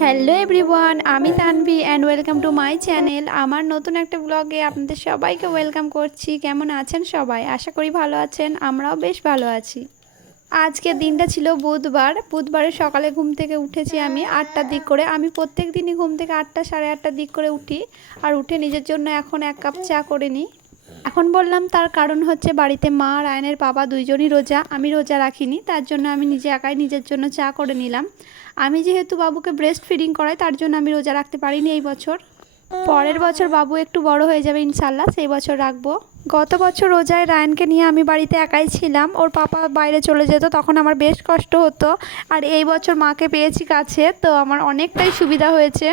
Hello everyone, আমি Tanvi and welcome to my channel আমার নতুন একটা ব্লগে আপনাদের সবাইকে ওয়েলকাম করছি। কেমন আছেন সবাই? আশা করি ভালো আছেন, আমরাও বেশ ভালো আছি। আজকে দিনটা ছিল বুধবার। বুধবারের সকালে ঘুম থেকে উঠেছি আমি আটটার দিক করে। আমি প্রত্যেক দিনই ঘুম থেকে আটটা, সাড়ে আটটার দিক করে উঠি। আর উঠে নিজের জন্য এখন এক কাপ চা করে নিই। এখন বললাম তার কারণ হচ্ছে বাড়িতে মা আর আয়নের বাবা দুইজনই রোজা, আমি রোজা রাখিনি, তার জন্য আমি নিজে একাই নিজের জন্য চা করে নিলাম। আমি যেহেতু বাবুকে ব্রেস্ট ফিডিং করাই, তার জন্য আমি রোজা রাখতে পারিনি এই বছর। পরের বছর বাবু একটু বড় হয়ে যাবে ইনশাল্লাহ সেই বছর রাখব। গত বছর রোজায় রায়নকে নিয়ে আমি বাড়িতে একাই ছিলাম, ওর পাপা বাইরে চলে যেত, তখন আমার বেশ কষ্ট হতো। আর এই বছর মাকে পেয়েছি কাছে, তো আমার অনেকটাই সুবিধা হয়েছে।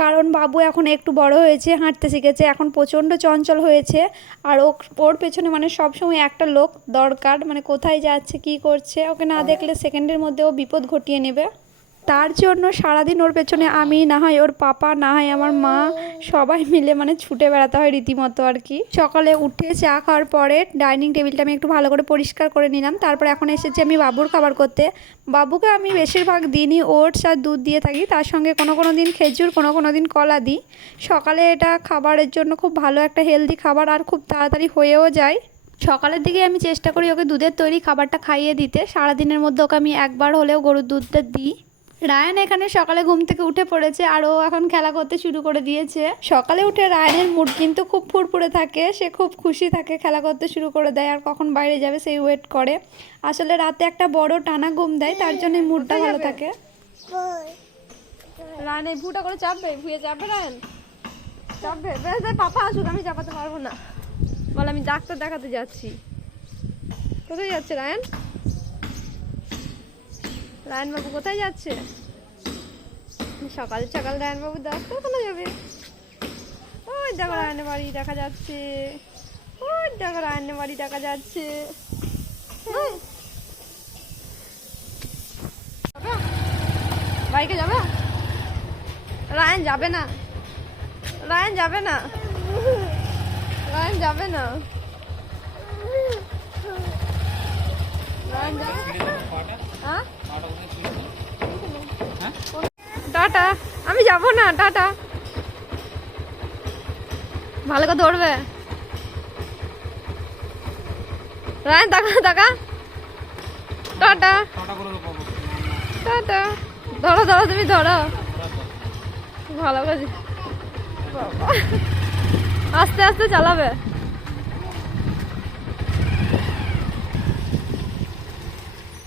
কারণ বাবু এখন একটু বড় হয়েছে, হাঁটতে শিখেছে, এখন প্রচণ্ড চঞ্চল হয়েছে। আর ও, ওর পেছনে মানে সবসময় একটা লোক দরকার মানে কোথায় যাচ্ছে, কি করছে, ওকে না দেখলে সেকেন্ডের মধ্যে ও বিপদ ঘটিয়ে নেবে। তার জন্য সারাদিন ওর পেছনে আমি, না হয় ওর পাপা, না হয় আমার মা, সবাই মিলে মানে ছুটে বেড়াতে হয় রীতিমতো আর কি। সকালে উঠে চা খাওয়ার পরে ডাইনিং টেবিলটা আমি একটু ভালো করে পরিষ্কার করে নিলাম। তারপর এখন এসেছি আমি বাবুর খাবার করতে। বাবুকে আমি বেশিরভাগ দিনই ওটস আর দুধ দিয়ে থাকি। তার সঙ্গে কোনো কোনো দিন খেজুর, কোনো কোনো দিন কলা দিই। সকালে এটা খাবারের জন্য খুব ভালো একটা হেলদি খাবার আর খুব তাড়াতাড়ি হয়েও যায়। সকালের দিকে আমি চেষ্টা করি ওকে দুধের তৈরি খাবারটা খাইয়ে দিতে। সারাদিনের মধ্যে ওকে আমি একবার হলেও গরুর দুধটা দিই। রায়ান এখানে সকালে ঘুম থেকে উঠে পড়েছে আর ও এখন খেলা করতে শুরু করে দিয়েছে। সকালে উঠে রায়ানের মুড কিন্তু খুব ফুরফুরে থাকে, সে খুব খুশি থাকে খেলা করতে শুরু করে দেয় আর কখন বাইরে যাবে সেই ওয়েট করে। আসলে রাতে একটা বড় টানা ঘুম দেয়, তার জন্য মুডটা ভালো থাকে। রায়ন, এই ভুটা করে চাপবে? ভুয়ে চাপবে রায়ন? চাপবে? বেশ, পাপা আসুক, আমি চাপাতে পারব না। বল, আমি ডাক্তার দেখাতে যাচ্ছি। কোথায় যাচ্ছে রায়ন? রায়ন বাবু কোথায় যাচ্ছে? সকাল সকাল রায়ন বাবু ডাক্তার কোথায় যাবে? ওই দেখো রায়নের বাড়ি দেখা যাচ্ছে। ওই দেখো রায়নের বাড়ি দেখা যাচ্ছে। বাইকে যাবে? রায়ন যাবে না। রায়ন যাবে না। রায়ন যাবে না রায়ন যাবে হ্যাঁ? টাটা আমি যাব না, টাটা। ভালো করে ধরবে। রায়ন টাকা টাকা টাটা। টাটা। ধরো ধরো, তুমি ধরো। ভালো করে আস্তে আস্তে চালাবে।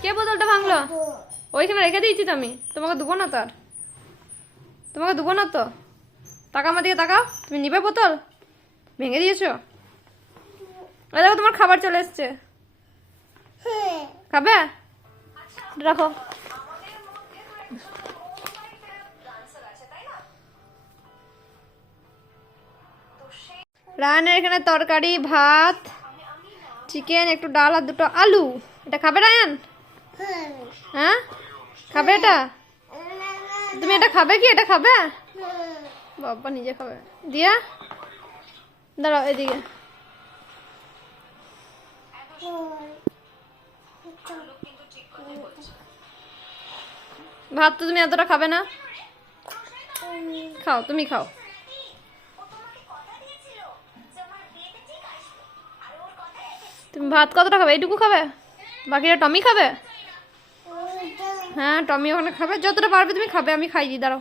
কে বোতলটা ভাঙলো? ওইখানে রেখে দিয়েছি তো আমি। তোমাকে দেবো না তার তোমাকে দেবো না তো? টাকা আমার দিকে তাকাও। তুমি নিবে বোতল? ভেঙে দিয়েছ? দেখো তোমার খাবার চলে এসছে। খাবে? রাখো। রায়নের এখানে তরকারি, ভাত, চিকেন, একটু ডাল আর দুটো আলু। এটা খাবে রায়ন? হ্যাঁ? খাবে এটা? তুমি এটা খাবে কি? এটা খাবে? বাবা, নিজে খাবে। দিয়া? দাঁড়াও, এদিকে। ভাত তো তুমি এতটা খাবে না? খাও, তুমি খাও। তুমি ভাত কতটা খাবে? এইটুকু খাবে? বাকিটা টমি খাবে? হ্যাঁ টমি ওখানে খাবে। যতটা পারবে তুমি খাবে, আমি খাই দিই, দাঁড়াও।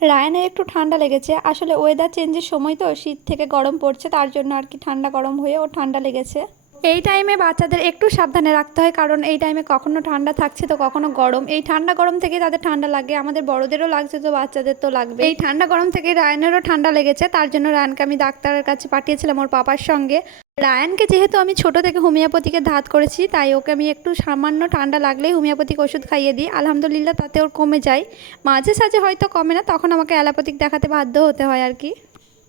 রায়নের একটু ঠান্ডা লেগেছে। আসলে ওয়েদার চেঞ্জের সময় তো শীত থেকে গরম পড়ছে, তার জন্য আর কি ঠান্ডা গরম হয়ে ও ঠান্ডা লেগেছে। এই টাইমে বাচ্চাদের একটু সাবধানে রাখতে হয়, কারণ এই টাইমে কখনো ঠান্ডা থাকছে তো কখনো গরম। এই ঠান্ডা গরম থেকে তাদের ঠান্ডা লাগে, আমাদের বড়দেরও লাগছে তো বাচ্চাদের তো লাগবে এই ঠান্ডা গরম থেকে রায়নেরও ঠান্ডা লেগেছে, তার জন্য রায়ানকে আমি ডাক্তারের কাছে পাঠিয়েছিলাম ওর পাপার সঙ্গে। রায়ানকে যেহেতু আমি ছোট থেকে হোমিওপ্যাথিকে ধাত করেছি, তাই ওকে আমি একটু সামান্য ঠান্ডা লাগলেই হোমিওপ্যাথিক ওষুধ খাইয়ে দিই। আলহামদুলিল্লাহ তাতে ওর কমে যায়। মাঝে সাঝে হয়তো কমে না, তখন আমাকে অ্যালোপ্যাথিক দেখাতে বাধ্য হতে হয় আর কি।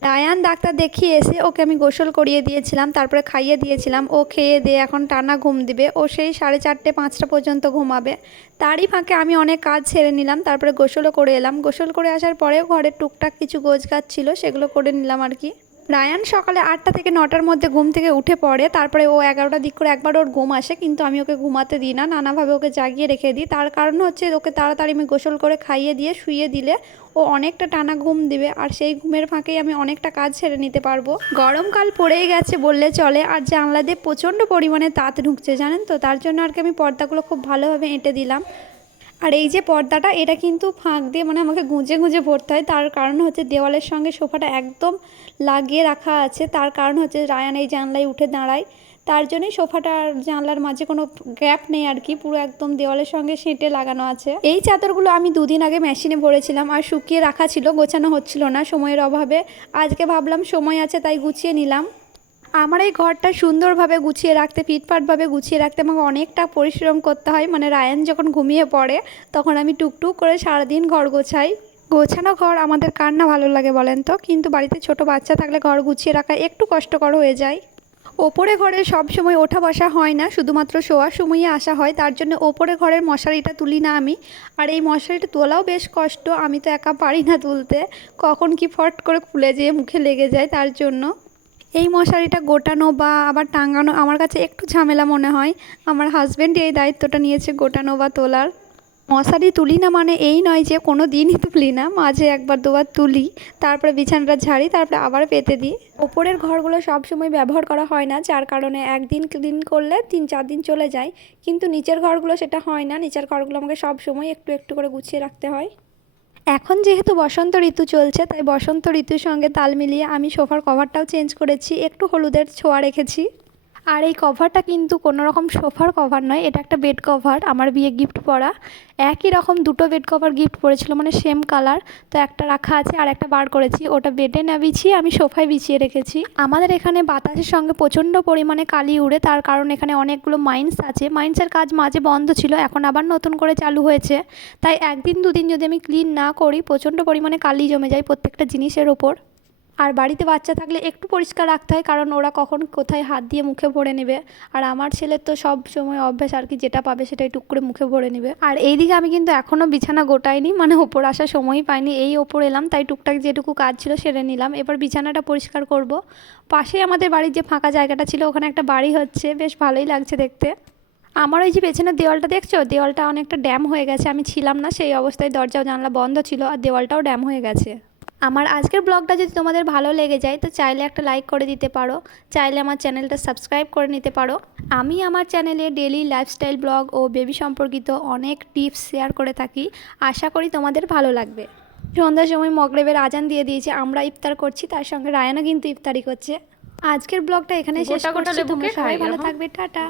রায়ান ডাক্তার দেখিয়ে এসে ওকে আমি গোসল করিয়ে দিয়েছিলাম, তারপরে খাইয়ে দিয়েছিলাম। ও খেয়ে দিয়ে এখন টানা ঘুম দিবে। ও সেই সাড়ে চারটে, পাঁচটা পর্যন্ত ঘুমাবে। তারই ফাঁকে আমি অনেক কাজ ছেড়ে নিলাম, তারপরে গোসলও করে এলাম। গোসল করে আসার পরেও ঘরের টুকটাক কিছু গোছ গাছ ছিল, সেগুলো করে নিলাম আর কি। রায়ান সকালে আটটা থেকে নটার মধ্যে ঘুম থেকে উঠে পড়ে, তারপরে ও এগারোটা দিক করে একবার ওর ঘুম আসে, কিন্তু আমি ওকে ঘুমাতে দিই না, নানাভাবে ওকে জাগিয়ে রেখে দিই। তার কারণ হচ্ছে ওকে তাড়াতাড়ি আমি গোসল করে খাইয়ে দিয়ে শুয়ে দিলে ও অনেকটা টানা ঘুম দিবে, আর সেই ঘুমের ফাঁকেই আমি অনেকটা কাজ ছেড়ে নিতে পারব। গরমকাল পড়েই গেছে বললে চলে, আর জানলা দিয়ে প্রচণ্ড পরিমাণে তাঁত ঢুকছে, জানেন তো? তার জন্য আর কি আমি পর্দাগুলো খুব ভালোভাবে এঁটে দিলাম। আর এই যে পর্দাটা, এটা কিন্তু ফাঁক দিয়ে মানে আমাকে গুঁজে গুঁজে পড়তে হয়। তার কারণ হচ্ছে দেওয়ালের সঙ্গে সোফাটা একদম লাগিয়ে রাখা আছে। তার কারণ হচ্ছে রায়ান এই জানলায় উঠে দাঁড়ায়। তার জন্যই সোফাটার জানলার মাঝে কোনো গ্যাপ নেই আর কি। পুরো একদম দেওয়ালের সঙ্গে সেঁটে লাগানো আছে। এই চাদরগুলো আমি দুদিন আগে মেশিনে ভরেছিলাম আর শুকিয়ে রাখা ছিল, গোছানো হচ্ছিল না সময়ের অভাবে। আজকে ভাবলাম সময় আছে, তাই গুছিয়ে নিলাম। আমার এই ঘরটা সুন্দরভাবে গুছিয়ে রাখতে, ফিটফাটভাবে গুছিয়ে রাখতে আমাকে অনেকটা পরিশ্রম করতে হয়। মানে রায়ান যখন ঘুমিয়ে পড়ে, তখন আমি টুকটুক করে সারাদিন ঘর গোছাই। গোছানো ঘর আমাদের কার না ভালো লাগে বলেন তো? কিন্তু বাড়িতে ছোট বাচ্চা থাকলে ঘর গুছিয়ে রাখা একটু কষ্টকর হয়ে যায়। ওপরে ঘরে সব সময় ওঠা বসা হয় না, শুধুমাত্র শোয়ার সময়ই আসা হয়। তার জন্য ওপরে ঘরের মশারিটা তুলি না আমি। আর এই মশারিটা তোলাও বেশ কষ্ট, আমি তো একা পারি না তুলতে। কখন কি ফট করে খুলে যেয়ে মুখে লেগে যায় তার জন্য। এই মশারিটা গোটানো বা আবার টাঙানো আমার কাছে একটু ঝামেলা মনে হয়। আমার হাজব্যান্ড এই দায়িত্বটা নিয়েছে গোটানো বা তোলার। মশারি তুলি না মানে এই নয় যে কোনো দিনই তুলি না, মাঝে একবার দুবার তুলি, তারপরে বিছানাটা ঝাড়ি, তারপরে আবার পেতে দিই। ওপরের ঘরগুলো সব সময় ব্যবহার করা হয় না, যার কারণে একদিন ক্লিন করলে তিন চার দিন চলে যায়। কিন্তু নিচের ঘরগুলো সেটা হয় না, নিচের ঘরগুলো আমাকে সব সময় একটু একটু করে গুছিয়ে রাখতে হয়। এখন যেহেতু বসন্ত ঋতু চলছে, তাই বসন্ত ঋতুর সঙ্গে তাল মিলিয়ে আমি সোফার কভারটাও চেঞ্জ করেছি। একটু হলুদের ছোঁয়া রেখেছি। আর এই কভারটা কিন্তু কোনো রকম সোফার কভার নয়, এটা একটা বেড কভার আমার বিয়ে গিফট পরা। একই রকম দুটো বেড কভার গিফট করেছিল মানে সেম কালার তো একটা রাখা আছে আর একটা বার করেছি, ওটা বেডে না বিছিয়ে আমি সোফায় বিছিয়ে রেখেছি। আমাদের এখানে বাতাসের সঙ্গে প্রচণ্ড পরিমাণে কালি উড়ে, তার কারণ এখানে অনেকগুলো মাইন্স আছে। মাইন্সের কাজ মাঝে বন্ধ ছিল, এখন আবার নতুন করে চালু হয়েছে। তাই একদিন দুদিন যদি আমি ক্লিন না করি, প্রচণ্ড পরিমাণে কালি জমে যায় প্রত্যেকটা জিনিসের ওপর। আর বাড়িতে বাচ্চা থাকলে একটু পরিষ্কার রাখতে হয়, কারণ ওরা কখন কোথায় হাত দিয়ে মুখে ভরে নেবে। আর আমার ছেলের তো সব সময় অভ্যাস আর কি, যেটা পাবে সেটাই টুক করে মুখে ভরে নেবে। আর এইদিকে আমি কিন্তু এখনও বিছানা গোটাইনি মানে ওপর আসার সময়ই পাইনি। এই ওপর এলাম, তাই টুকটাক যেটুকু কাজ ছিল সেরে নিলাম। এবার বিছানাটা পরিষ্কার করব। পাশেই আমাদের বাড়ির যে ফাঁকা জায়গাটা ছিল, ওখানে একটা বাড়ি হচ্ছে, বেশ ভালোই লাগছে দেখতে। আমার ওই যে পেছনের দেওয়ালটা দেখছ? দেওয়ালটা অনেকটা ড্যাম হয়ে গেছে, আমি ছিলাম না, সেই অবস্থায় দরজা ও জানলা বন্ধ ছিল, আর দেওয়ালটাও ড্যাম হয়ে গেছে। আমার আজকের ব্লগটা যদি তোমাদের ভালো লেগে যায় তো চাইলে একটা লাইক করে দিতে পারো। চাইলে আমার চ্যানেলটা সাবস্ক্রাইব করে নিতে পারো। আমি আমার চ্যানেলে ডেলি লাইফস্টাইল ব্লগ ও বেবি সম্পর্কিত অনেক টিপস শেয়ার করে থাকি। আশা করি তোমাদের ভালো লাগবে। সন্ধ্যার সময় মগরেবের আজান দিয়ে দিয়েছে আমরা ইফতার করছি তার সঙ্গে রায়ানা কিন্তু ইফতারি করছে। আজকের ব্লগটা এখানে শেষ করছি। তোমরা সবাই ভালো থাকবে টাটা।